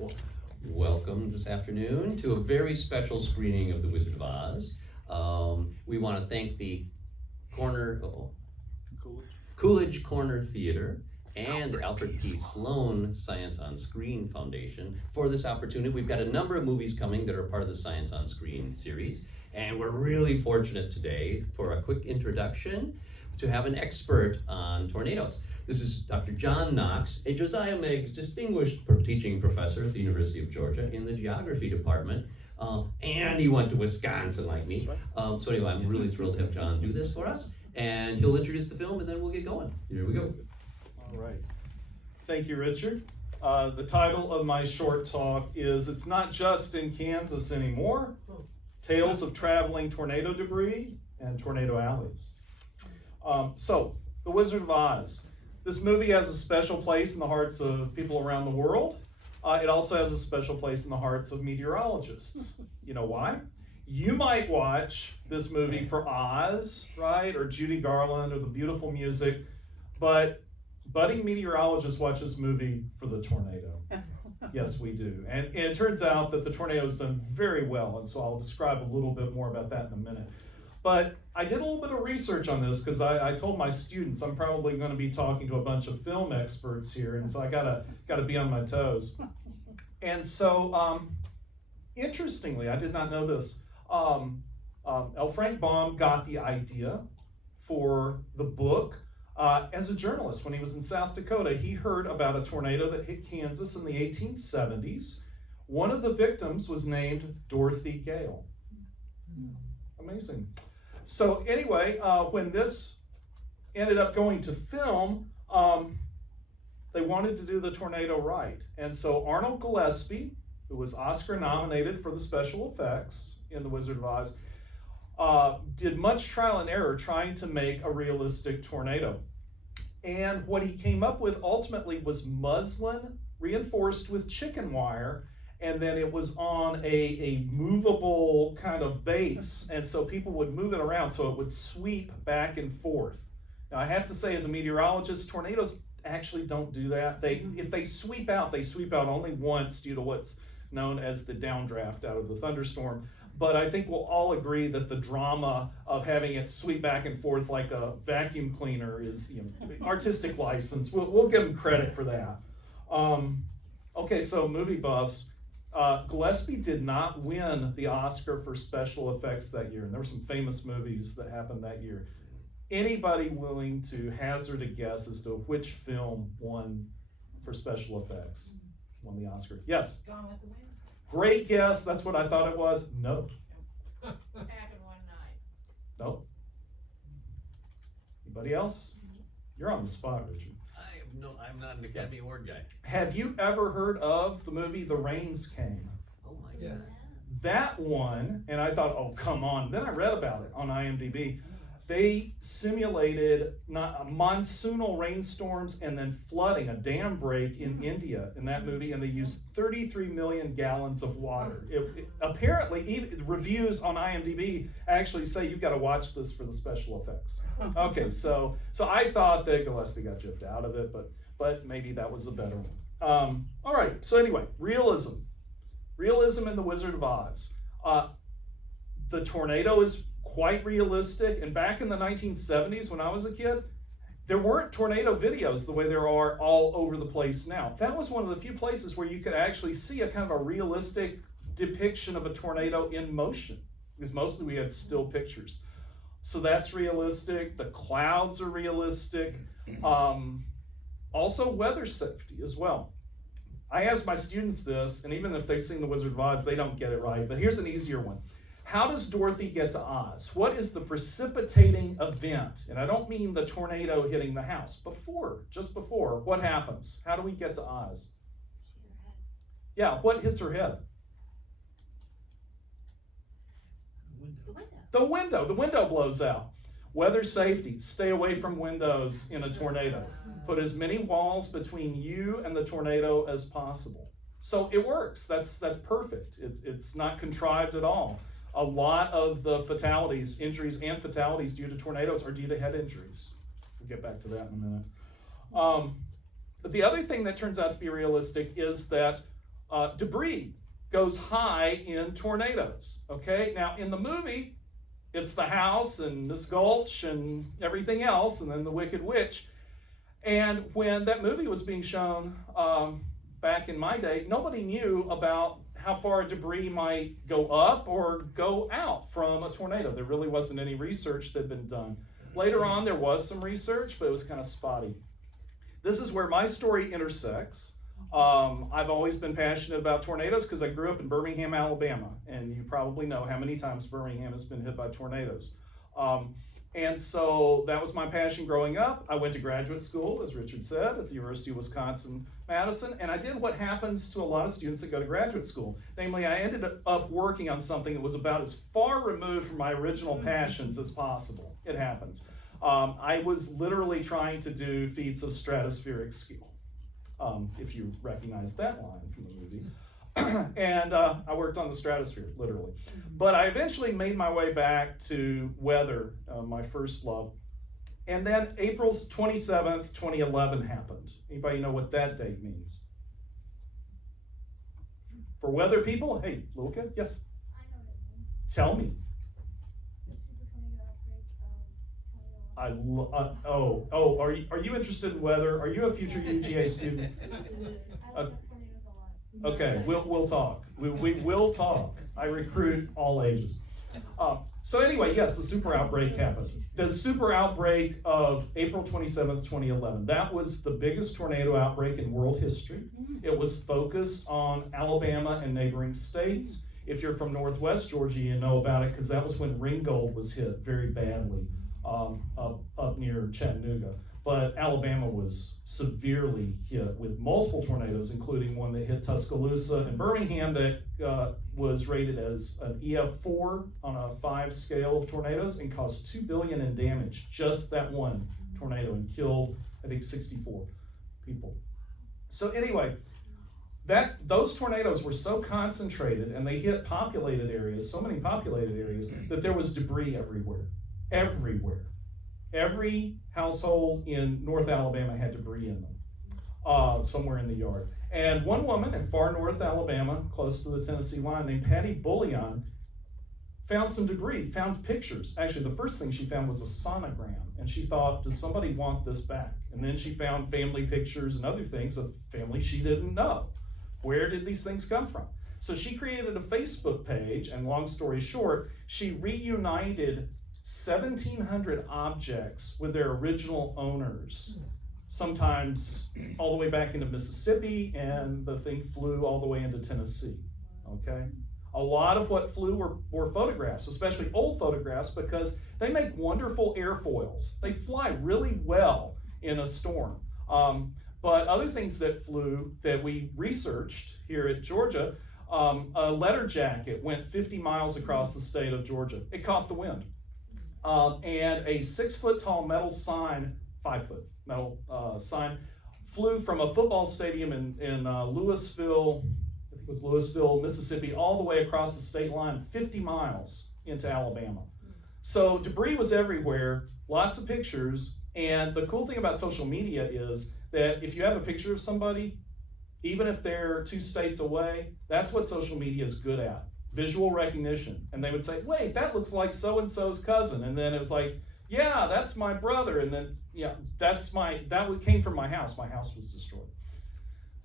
Well, welcome this afternoon to a very special screening of The Wizard of Oz. We want to thank the Coolidge Corner Theater and Alfred P. Sloan Science on Screen Foundation for this opportunity. We've got a number of movies coming that are part of the Science on Screen series, and we're really fortunate today for a quick introduction to have an expert on tornadoes. This is Dr. John Knox, a Josiah Meigs distinguished teaching professor at the University of Georgia in the geography department, and he went to Wisconsin like me. So anyway, I'm really thrilled to have John do this for us, and he'll introduce the film and then we'll get going. Here we go. All right. Thank you, Richard. The title of my short talk is It's Not Just in Kansas Anymore, Tales of Traveling Tornado Debris and Tornado Alleys. So, The Wizard of Oz. This movie has a special place in the hearts of people around the world. It also has a special place in the hearts of meteorologists. You know why? You might watch this movie for Oz, right? Or Judy Garland or the beautiful music, but budding meteorologists watch this movie for the tornado. Yes, we do. And it turns out that the tornado has done very well, and so I'll describe a little bit more about that in a minute. But I did a little bit of research on this because I told my students I'm probably going to be talking to a bunch of film experts here, and so I gotta be on my toes. And so, interestingly, I did not know this. L. Frank Baum got the idea for the book as a journalist when he was in South Dakota. He heard about a tornado that hit Kansas in the 1870s. One of the victims was named Dorothy Gale. Amazing. So anyway, when this ended up going to film, they wanted to do the tornado right. And so Arnold Gillespie, who was Oscar nominated for the special effects in The Wizard of Oz, did much trial and error trying to make a realistic tornado. And what he came up with ultimately was muslin reinforced with chicken wire, and then it was on a movable kind of base, and so people would move it around so it would sweep back and forth. Now I have to say, as a meteorologist, tornadoes actually don't do that. If they sweep out only once due to what's known as the downdraft out of the thunderstorm. But I think we'll all agree that the drama of having it sweep back and forth like a vacuum cleaner is, artistic license. We'll give them credit for that. Okay, so movie buffs. Gillespie did not win the Oscar for special effects that year, and there were some famous movies that happened that year. Anybody willing to hazard a guess as to which film won for special effects? Won the Oscar? Yes? Gone with the Wind. Great guess. That's what I thought it was. No. Happened one night. Nope. Anybody else? You're on the spot, Richard. I'm not an Academy Award guy. Have you ever heard of the movie The Rains Came? Oh my goodness. That one, and I thought, oh, come on. Then I read about it on IMDb. They simulated monsoonal rainstorms and then flooding, a dam break in India in that movie, and they used 33 million gallons of water. Apparently, even reviews on IMDb actually say you've got to watch this for the special effects. Okay, so I thought that Gillespie got gypped out of it, but maybe that was a better one. All right, so anyway, realism in The Wizard of Oz. The tornado is quite realistic, and back in the 1970s when I was a kid, there weren't tornado videos the way there are all over the place now. That was one of the few places where you could actually see a kind of a realistic depiction of a tornado in motion, because mostly we had still pictures. So that's realistic. The clouds are realistic. Also weather safety as well. I asked my students this, and even if they've seen The Wizard of Oz, they don't get it right, but here's an easier one. How does Dorothy get to Oz? What is the precipitating event? And I don't mean the tornado hitting the house. Just before, what happens? How do we get to Oz? Yeah, what hits her head? The window. The window blows out. Weather safety. Stay away from windows in a tornado. Put as many walls between you and the tornado as possible. So it works. That's perfect. It's not contrived at all. A lot of the injuries and fatalities due to tornadoes are due to head injuries. We'll get back to that in a minute. But the other thing that turns out to be realistic is that debris goes high in tornadoes, okay? Now, in the movie, it's the house and Miss Gulch and everything else, and then the Wicked Witch. And when that movie was being shown back in my day, nobody knew about how far debris might go up or go out from a tornado. There really wasn't any research that had been done. Later on, there was some research, but it was kind of spotty. This is where my story intersects. I've always been passionate about tornadoes because I grew up in Birmingham, Alabama, and you probably know how many times Birmingham has been hit by tornadoes. And so that was my passion growing up. I went to graduate school, as Richard said, at the University of Wisconsin-Madison, and I did what happens to a lot of students that go to graduate school. Namely, I ended up working on something that was about as far removed from my original passions as possible. It happens. I was literally trying to do feats of stratospheric skill. If you recognize that line from the movie. And I worked on the stratosphere, literally. But I eventually made my way back to weather, my first love. And then April 27th, 2011 happened. Anybody know what that date means? For weather people? Hey, little kid, yes? I know what it means. Tell me. The super tornado outbreak of 2011. Are you interested in weather? Are you a future UGA student? I love tornadoes a lot. Okay, we'll talk. We will talk. I recruit all ages. So anyway, yes, the super outbreak happened. The super outbreak of April 27th, 2011. That was the biggest tornado outbreak in world history. It was focused on Alabama and neighboring states. If you're from Northwest Georgia, you know about it because that was when Ringgold was hit very badly up near Chattanooga. But Alabama was severely hit with multiple tornadoes, including one that hit Tuscaloosa and Birmingham that was rated as an EF4 on a 5 scale of tornadoes and caused $2 billion in damage, just that one tornado, and killed, I think, 64 people. So anyway, those tornadoes were so concentrated and they hit populated areas, so many populated areas, that there was debris everywhere. Everywhere. Every household in North Alabama had debris in them, somewhere in the yard. And one woman in far north Alabama, close to the Tennessee line, named Patty Bullion, found some debris, found pictures. Actually, the first thing she found was a sonogram, and she thought, does somebody want this back? And then she found family pictures and other things of family she didn't know. Where did these things come from? So she created a Facebook page, and long story short, she reunited 1,700 objects with their original owners, sometimes all the way back into Mississippi, and the thing flew all the way into Tennessee, okay? A lot of what flew were photographs, especially old photographs, because they make wonderful airfoils. They fly really well in a storm. But other things that flew that we researched here at Georgia, a letter jacket went 50 miles across the state of Georgia. It caught the wind. And a 6-foot tall metal sign, 5-foot metal sign, flew from a football stadium in Louisville, I think it was Louisville, Mississippi, all the way across the state line, 50 miles into Alabama. So debris was everywhere, lots of pictures, and the cool thing about social media is that if you have a picture of somebody, even if they're 2 states away, that's what social media is good at. Visual recognition. And they would say, wait, that looks like so-and-so's cousin. And then it was like, yeah, that's my brother. And then, yeah, that came from my house. My house was destroyed.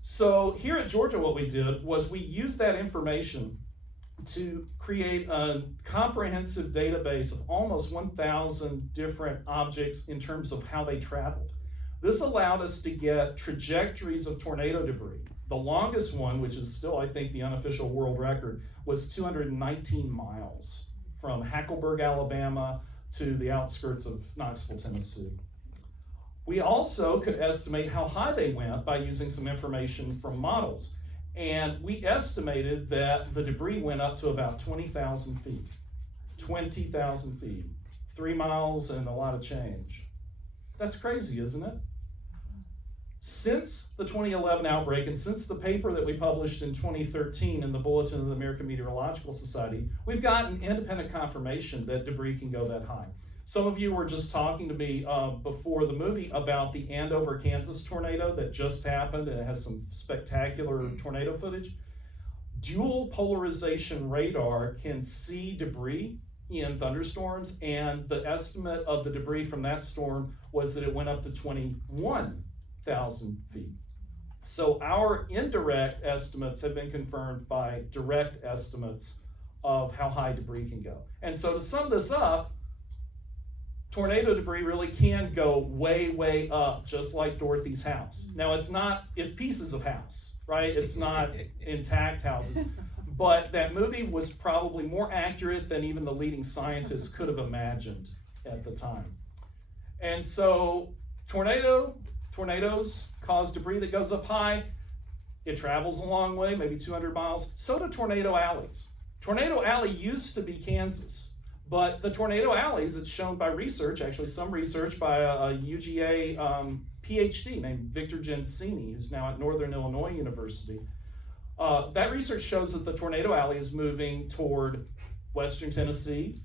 So here at Georgia, what we did was we used that information to create a comprehensive database of almost 1,000 different objects in terms of how they traveled. This allowed us to get trajectories of tornado debris. The longest one, which is still, I think, the unofficial world record, was 219 miles from Hackleburg, Alabama to the outskirts of Knoxville, Tennessee. We also could estimate how high they went by using some information from models. And we estimated that the debris went up to about 20,000 feet. 20,000 feet. 3 miles and a lot of change. That's crazy, isn't it? Since the 2011 outbreak and since the paper that we published in 2013 in the Bulletin of the American Meteorological Society, we've gotten independent confirmation that debris can go that high. Some of you were just talking to me before the movie about the Andover, Kansas tornado that just happened, and it has some spectacular tornado footage. dual polarization radar can see debris in thunderstorms, and the estimate of the debris from that storm was that it went up to 21,000 feet. So our indirect estimates have been confirmed by direct estimates of how high debris can go. And so to sum this up, tornado debris really can go way, way up, just like Dorothy's house. Now it's pieces of house, right? It's not intact houses. But that movie was probably more accurate than even the leading scientists could have imagined at the time. And so tornadoes cause debris that goes up high. It travels a long way, maybe 200 miles. So do tornado alleys. Tornado Alley used to be Kansas, but the tornado alleys, it's shown by research, actually some research by a UGA PhD named Victor Ciné, who's now at Northern Illinois University. That research shows that the tornado alley is moving toward western Tennessee,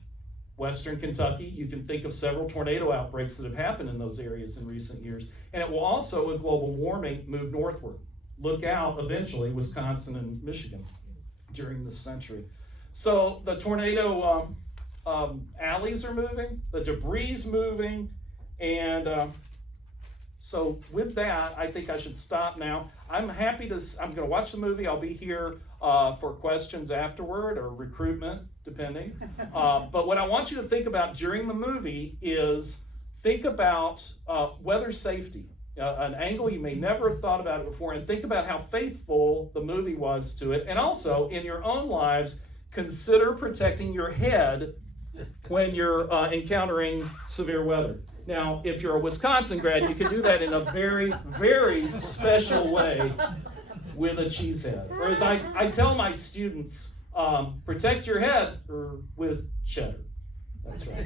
western Kentucky. You can think of several tornado outbreaks that have happened in those areas in recent years. And it will also, with global warming, move northward. Look out, eventually, Wisconsin and Michigan during this century. So the tornado alleys are moving, the debris is moving, and so with that, I think I should stop now. I'm going to watch the movie. I'll be here for questions afterward, or recruitment, depending. But what I want you to think about during the movie is think about weather safety, an angle you may never have thought about it before, and think about how faithful the movie was to it. And also, in your own lives, consider protecting your head when you're encountering severe weather. Now, if you're a Wisconsin grad, you can do that in a very, very special way with a cheese head. Or as I tell my students, protect your head with cheddar. That's right.